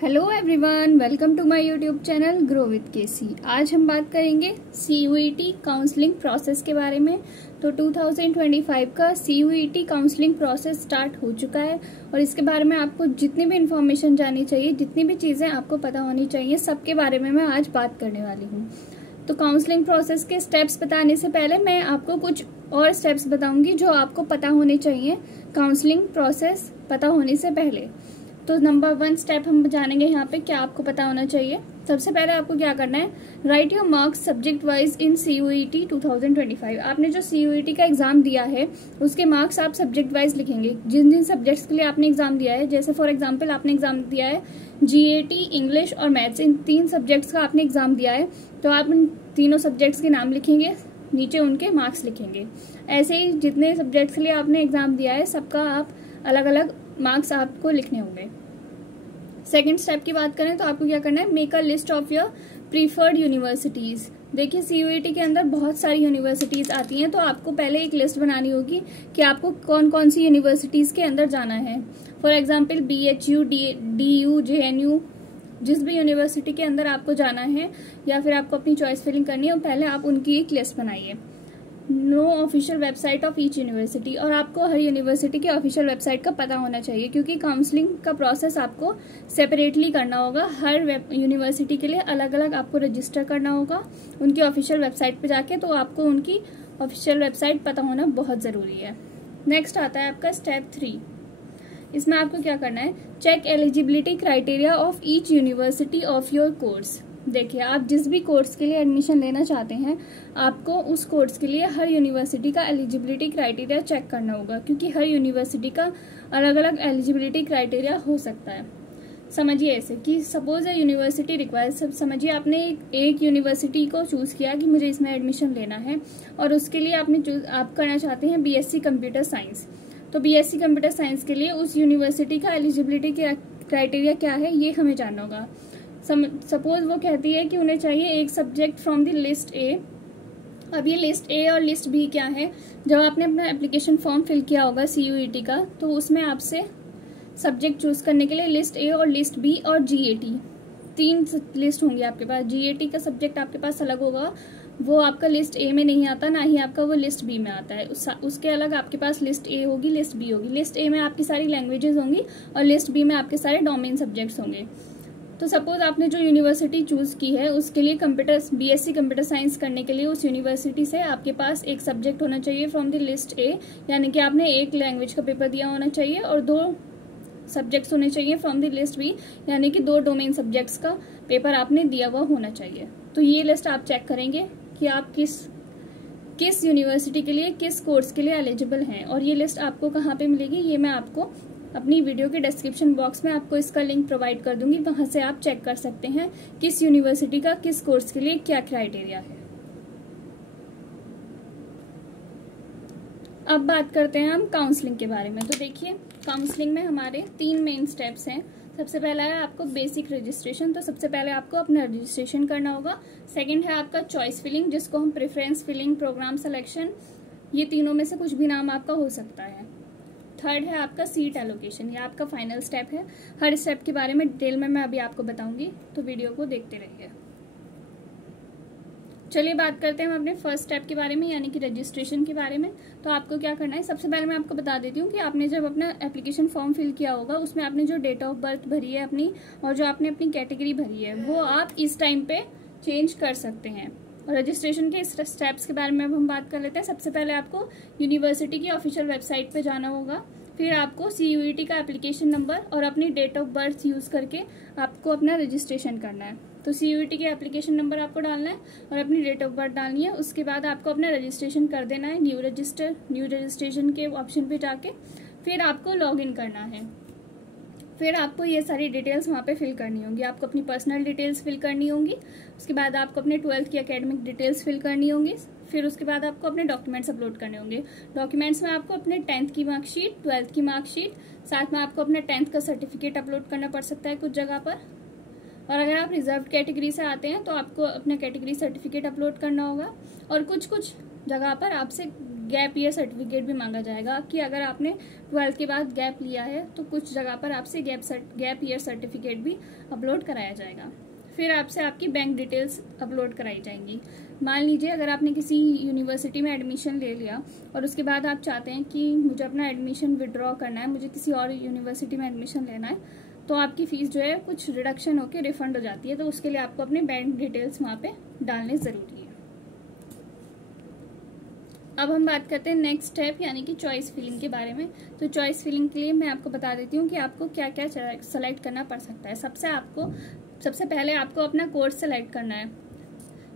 Hello everyone, welcome to my YouTube channel grow with KC. आज हम बात करेंगे CUET काउंसलिंग प्रोसेस के बारे में। तो 2025 का CUET काउंसलिंग प्रोसेस स्टार्ट हो चुका है और इसके बारे में आपको जितनी भी इंफॉर्मेशन जाननी चाहिए, जितनी भी चीज़ें आपको पता होनी चाहिए, सबके बारे में मैं आज बात करने वाली हूँ। तो काउंसलिंग प्रोसेस के स्टेप्स बताने से पहले मैं आपको कुछ और स्टेप्स बताऊंगी जो आपको पता होने चाहिए काउंसलिंग प्रोसेस पता होने से पहले। तो नंबर 1 स्टेप हम जानेंगे यहाँ पे क्या आपको पता होना चाहिए। सबसे पहले आपको क्या करना है, right your marks subject wise in CUET 2025। आपने जो CUET का एग्जाम दिया है उसके मार्क्स आप सब्जेक्ट वाइज लिखेंगे, जिन जिन सब्जेक्ट्स के लिए आपने एग्जाम दिया है। जैसे फॉर एग्जाम्पल आपने एग्जाम दिया है GAT, इंग्लिश और मैथ्स, इन 3 सब्जेक्ट्स का आपने एग्जाम दिया है, तो आप इन तीनों सब्जेक्ट्स के नाम लिखेंगे, नीचे उनके मार्क्स लिखेंगे। ऐसे ही जितने सब्जेक्ट्स के लिए आपने एग्जाम दिया है सबका आप अलग अलग मार्क्स आपको लिखने होंगे। सेकेंड स्टेप की बात करें तो आपको क्या करना है, make a list of your preferred universities. देखिए CUET के अंदर बहुत सारी यूनिवर्सिटीज आती हैं, तो आपको पहले एक लिस्ट बनानी होगी कि आपको कौन कौन सी यूनिवर्सिटीज के अंदर जाना है। For example BHU, DU, JNU, जिस भी यूनिवर्सिटी के अंदर आपको जाना है या फिर आपको अपनी चॉइस फिलिंग करनी है, पहले आप उनकी एक लिस्ट बनाइए। No official website of each university, और आपको हर यूनिवर्सिटी के ऑफिशियल वेबसाइट का पता होना चाहिए, क्योंकि काउंसलिंग का प्रोसेस आपको सेपरेटली करना होगा। हर यूनिवर्सिटी के लिए अलग अलग आपको रजिस्टर करना होगा उनकी ऑफिशियल वेबसाइट पे जाके, तो आपको उनकी ऑफिशियल वेबसाइट पता होना बहुत ज़रूरी है। नेक्स्ट आता है आपका स्टेप 3। इसमें आपको क्या करना है, check eligibility criteria of each university of your course. देखिए, आप जिस भी कोर्स के लिए एडमिशन लेना चाहते हैं, आपको उस कोर्स के लिए हर यूनिवर्सिटी का एलिजिबिलिटी क्राइटेरिया चेक करना होगा, क्योंकि हर यूनिवर्सिटी का अलग अलग एलिजिबिलिटी क्राइटेरिया हो सकता है। समझिए ऐसे कि सपोज ए यूनिवर्सिटी रिक्वायर्स, समझिए आपने एक यूनिवर्सिटी को चूज़ किया कि मुझे इसमें एडमिशन लेना है, और उसके लिए आप करना चाहते हैं BSc कंप्यूटर साइंस। तो BSc कंप्यूटर साइंस के लिए उस यूनिवर्सिटी का एलिजिबिलिटी क्राइटेरिया क्या है, ये हमें जानना होगा। सपोज वो कहती है कि उन्हें चाहिए एक subject from the list A। अब ये लिस्ट A और लिस्ट B क्या है, जब आपने अपना एप्लीकेशन फॉर्म फिल किया होगा CUET का, तो उसमें आपसे सब्जेक्ट चूज करने के लिए लिस्ट A और लिस्ट B और GAT 3 लिस्ट होंगी आपके पास। GAT का सब्जेक्ट आपके पास अलग होगा, वो आपका लिस्ट A में नहीं आता, ना ही आपका वो लिस्ट B में आता है। उसके अलग आपके पास लिस्ट A होगी, लिस्ट B होगी। लिस्ट A में आपकी सारी लैंग्वेजेस होंगी और लिस्ट B में आपके सारे डोमेन सब्जेक्ट्स होंगे। तो सपोज आपने जो यूनिवर्सिटी चूज की है उसके लिए BSc कंप्यूटर साइंस करने के लिए उस यूनिवर्सिटी से आपके पास एक सब्जेक्ट होना चाहिए फ्रॉम द लिस्ट A, यानी कि आपने एक लैंग्वेज का पेपर दिया होना चाहिए, और 2 सब्जेक्ट्स होने चाहिए फ्रॉम द लिस्ट B, यानी कि 2 डोमेन सब्जेक्ट्स का पेपर आपने दिया हुआ होना चाहिए। तो ये लिस्ट आप चेक करेंगे कि आप किस यूनिवर्सिटी के लिए, किस कोर्स के लिए एलिजिबल हैं, और ये लिस्ट आपको कहाँ पे मिलेगी, ये मैं आपको अपनी वीडियो के डिस्क्रिप्शन बॉक्स में आपको इसका लिंक प्रोवाइड कर दूंगी। वहां से आप चेक कर सकते हैं किस यूनिवर्सिटी का किस कोर्स के लिए क्या क्राइटेरिया है। अब बात करते हैं हम काउंसलिंग के बारे में। तो देखिए, काउंसलिंग में हमारे 3 मेन स्टेप्स हैं। सबसे पहला है आपको बेसिक रजिस्ट्रेशन, तो सबसे पहले आपको अपना रजिस्ट्रेशन करना होगा। सेकंड है आपका चॉइस फिलिंग, जिसको हम प्रेफरेंस फिलिंग, प्रोग्राम सिलेक्शन, ये तीनों में से कुछ भी नाम आपका हो सकता है। थर्ड है आपका सीट एलोकेशन, ये आपका फाइनल स्टेप है। हर स्टेप के बारे में डिटेल में मैं अभी आपको बताऊंगी, तो वीडियो को देखते रहिए। चलिए बात करते हैं हम अपने फर्स्ट स्टेप के बारे में, यानी कि रजिस्ट्रेशन के बारे में। तो आपको क्या करना है, सबसे पहले मैं आपको बता देती हूँ कि आपने जब अपना एप्लीकेशन फॉर्म फिल किया होगा, उसमें आपने जो डेट ऑफ बर्थ भरी है अपनी, और जो आपने अपनी कैटेगरी भरी है, वो आप इस टाइम पे चेंज कर सकते हैं। और रजिस्ट्रेशन के स्टेप्स के बारे में अब हम बात कर लेते हैं। सबसे पहले आपको यूनिवर्सिटी की ऑफिशियल वेबसाइट पे जाना होगा, फिर आपको CUET का एप्लीकेशन नंबर और अपनी डेट ऑफ बर्थ यूज़ करके आपको अपना रजिस्ट्रेशन करना है। तो CUET के एप्लीकेशन नंबर आपको डालना है और अपनी डेट ऑफ बर्थ डालनी है। उसके बाद आपको अपना रजिस्ट्रेशन कर देना है न्यू रजिस्ट्रेशन के ऑप्शन पे जाके, फिर आपको लॉग इन करना है। फिर आपको ये सारी डिटेल्स वहाँ पे फिल करनी होंगी। आपको अपनी पर्सनल डिटेल्स फिल करनी होंगी, उसके बाद आपको अपने 12th की एकेडमिक डिटेल्स फिल करनी होंगी, फिर उसके बाद आपको अपने डॉक्यूमेंट्स अपलोड करने होंगे। डॉक्यूमेंट्स में आपको अपने 10th की मार्कशीट, 12th की मार्कशीट, साथ में आपको अपने 10th का सर्टिफिकेट अपलोड करना पड़ सकता है कुछ जगह पर। और अगर आप रिजर्व कैटेगरी से आते हैं तो आपको अपना कैटेगरी सर्टिफिकेट अपलोड करना होगा, और कुछ जगह पर आपसे गैप ईयर सर्टिफिकेट भी मांगा जाएगा कि अगर आपने 12th के बाद गैप लिया है तो कुछ जगह पर आपसे गैप ईयर सर्टिफिकेट भी अपलोड कराया जाएगा। फिर आपसे आपकी बैंक डिटेल्स अपलोड कराई जाएंगी। मान लीजिए अगर आपने किसी यूनिवर्सिटी में एडमिशन ले लिया और उसके बाद आप चाहते हैं कि मुझे अपना एडमिशन विड्रॉ करना है, मुझे किसी और यूनिवर्सिटी में एडमिशन लेना है, तो आपकी फ़ीस जो है कुछ रिडक्शन होकर रिफंड हो जाती है। तो उसके लिए आपको अपने बैंक डिटेल्स वहाँ पे डालने ज़रूरी है। अब हम बात करते हैं नेक्स्ट स्टेप यानी कि चॉइस फिलिंग के बारे में। तो चॉइस फिलिंग के लिए मैं आपको बता देती हूँ कि आपको क्या क्या सेलेक्ट करना पड़ सकता है। सबसे पहले आपको अपना कोर्स सेलेक्ट करना है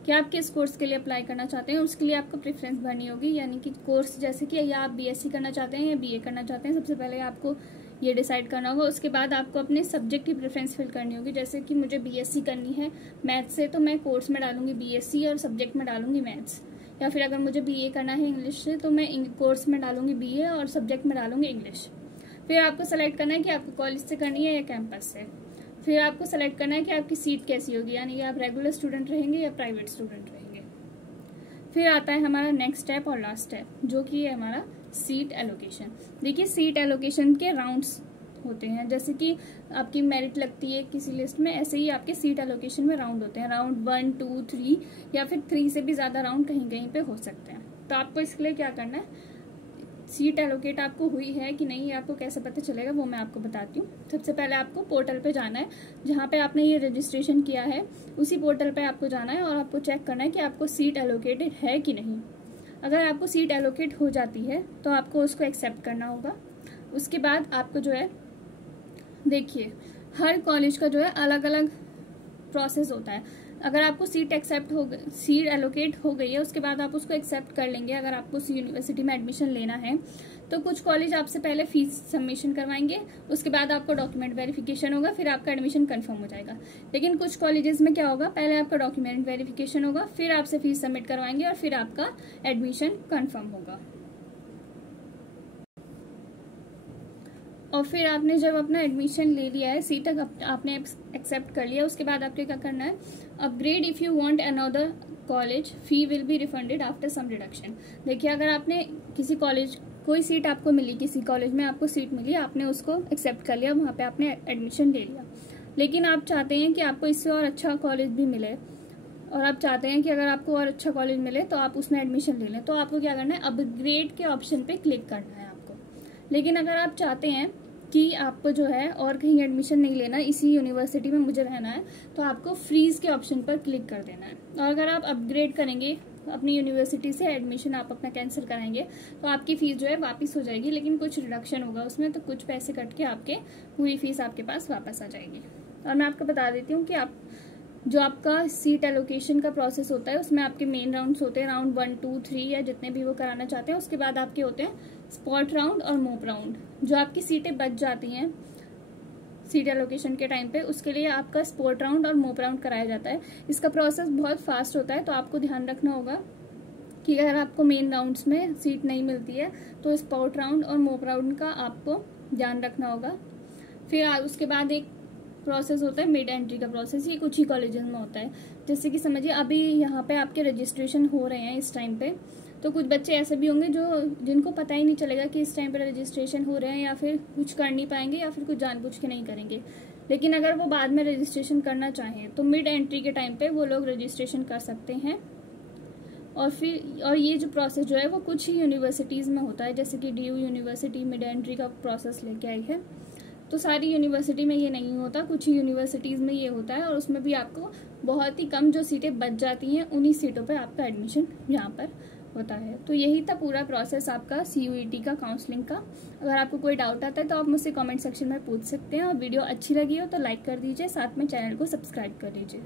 कि आप किस कोर्स के लिए अप्लाई करना चाहते हैं। उसके लिए आपको प्रेफरेंस भरनी होगी, यानी कि कोर्स जैसे कि या आप बीएससी करना चाहते हैं या बीए करना चाहते हैं, सबसे पहले आपको ये डिसाइड करना होगा। उसके बाद आपको अपने सब्जेक्ट की प्रेफरेंस फिल करनी होगी। जैसे कि मुझे बीएससी करनी है मैथ्स से, तो मैं कोर्स में डालूंगी बीएससी और सब्जेक्ट में डालूंगी मैथ्स। या फिर अगर मुझे बीए करना है इंग्लिश से, तो मैं कोर्स में डालूंगी बीए और सब्जेक्ट में डालूंगी इंग्लिश। फिर आपको सेलेक्ट करना है कि आपको कॉलेज से करनी है या कैंपस से। फिर आपको सेलेक्ट करना है कि आपकी सीट कैसी होगी, यानी कि आप रेगुलर स्टूडेंट रहेंगे या प्राइवेट स्टूडेंट रहेंगे। फिर आता है हमारा नेक्स्ट स्टेप और लास्ट स्टेप, जो कि है हमारा सीट एलोकेशन। देखिए सीट एलोकेशन के राउंड्स होते हैं। जैसे कि आपकी मेरिट लगती है किसी लिस्ट में, ऐसे ही आपके सीट एलोकेशन में राउंड होते हैं। राउंड 1, 2, 3 या फिर 3 से भी ज़्यादा राउंड कहीं कहीं पे हो सकते हैं। तो आपको इसके लिए क्या करना है, सीट एलोकेट आपको हुई है कि नहीं, आपको कैसे पता चलेगा वो मैं आपको बताती हूँ। सबसे पहले आपको पोर्टल पे जाना है, जहाँ पे आपने ये रजिस्ट्रेशन किया है उसी पोर्टल पे आपको जाना है और आपको चेक करना है कि आपको सीट एलोकेटेड है कि नहीं। अगर आपको सीट एलोकेट हो जाती है तो आपको उसको एक्सेप्ट करना होगा। उसके बाद आपको जो है, देखिए हर कॉलेज का जो है अलग अलग प्रोसेस होता है। अगर आपको सीट एलोकेट हो गई है, उसके बाद आप उसको एक्सेप्ट कर लेंगे। अगर आपको उस यूनिवर्सिटी में एडमिशन लेना है तो कुछ कॉलेज आपसे पहले फीस सबमिशन करवाएंगे, उसके बाद आपको डॉक्यूमेंट वेरिफिकेशन होगा, फिर आपका एडमिशन कंफर्म हो जाएगा। लेकिन कुछ कॉलेजेस में क्या होगा, पहले आपका डॉक्यूमेंट वेरिफिकेशन होगा, फिर आपसे फीस सबमिट करवाएंगे और फिर आपका एडमिशन कंफर्म होगा। और फिर आपने जब अपना एडमिशन ले लिया है, सीट आपने एक्सेप्ट कर लिया, उसके बाद आपको क्या करना है, upgrade if you want another college fee will be refunded after some reduction. देखिए अगर आपने किसी कॉलेज, कोई सीट आपको मिली, किसी कॉलेज में आपको सीट मिली, आपने उसको एक्सेप्ट कर लिया, वहाँ पे आपने एडमिशन ले लिया, लेकिन आप चाहते हैं कि आपको इससे और अच्छा कॉलेज भी मिले और आप चाहते हैं कि अगर आपको और अच्छा कॉलेज मिले तो आप उसमें एडमिशन ले लें, तो आपको क्या करना है, अपग्रेड के ऑप्शन पे क्लिक करना है आपको। लेकिन अगर आप चाहते हैं कि आपको जो है और कहीं एडमिशन नहीं लेना, इसी यूनिवर्सिटी में मुझे रहना है, तो आपको फ्रीज के ऑप्शन पर क्लिक कर देना है। और अगर आप अपग्रेड करेंगे अपनी यूनिवर्सिटी से, एडमिशन आप अपना कैंसिल कराएंगे, तो आपकी फ़ीस जो है वापस हो जाएगी, लेकिन कुछ रिडक्शन होगा उसमें, तो कुछ पैसे कट के आपके पूरी फीस आपके पास वापस आ जाएगी। और मैं आपको बता देती हूँ कि आप जो आपका सीट एलोकेशन का प्रोसेस होता है उसमें आपके मेन राउंड्स होते हैं, राउंड 1, 2, 3 या जितने भी वो कराना चाहते हैं। उसके बाद आपके होते हैं स्पॉट राउंड और मोप राउंड। जो आपकी सीटें बच जाती हैं सीट एलोकेशन के टाइम पे, उसके लिए आपका स्पॉट राउंड और मोप राउंड कराया जाता है। इसका प्रोसेस बहुत फास्ट होता है, तो आपको ध्यान रखना होगा कि अगर आपको मेन राउंड्स में सीट नहीं मिलती है तो स्पॉट राउंड और मोप राउंड का आपको ध्यान रखना होगा। फिर उसके बाद एक प्रोसेस होता है मिड एंट्री का प्रोसेस, ये कुछ ही कॉलेजेस में होता है। जैसे कि समझिए अभी यहाँ पे आपके रजिस्ट्रेशन हो रहे हैं इस टाइम पे, तो कुछ बच्चे ऐसे भी होंगे जिनको पता ही नहीं चलेगा कि इस टाइम पे रजिस्ट्रेशन हो रहे हैं, या फिर कुछ कर नहीं पाएंगे या फिर कुछ जानबूझ के नहीं करेंगे। लेकिन अगर वो बाद में रजिस्ट्रेशन करना चाहें तो मिड एंट्री के टाइम पे वो लोग रजिस्ट्रेशन कर सकते हैं। और ये जो प्रोसेस जो है वो कुछ ही यूनिवर्सिटीज़ में होता है, जैसे कि DU यूनिवर्सिटी मिड एंट्री का प्रोसेस लेके आई है। तो सारी यूनिवर्सिटी में ये नहीं होता, कुछ ही यूनिवर्सिटीज़ में ये होता है, और उसमें भी आपको बहुत ही कम जो सीटें बच जाती हैं उन्हीं सीटों पे आपका एडमिशन यहाँ पर होता है। तो यही था पूरा प्रोसेस आपका CUET का काउंसलिंग का। अगर आपको कोई डाउट आता है तो आप मुझसे कमेंट सेक्शन में पूछ सकते हैं, और वीडियो अच्छी लगी हो तो लाइक कर दीजिए, साथ में चैनल को सब्सक्राइब कर लीजिए।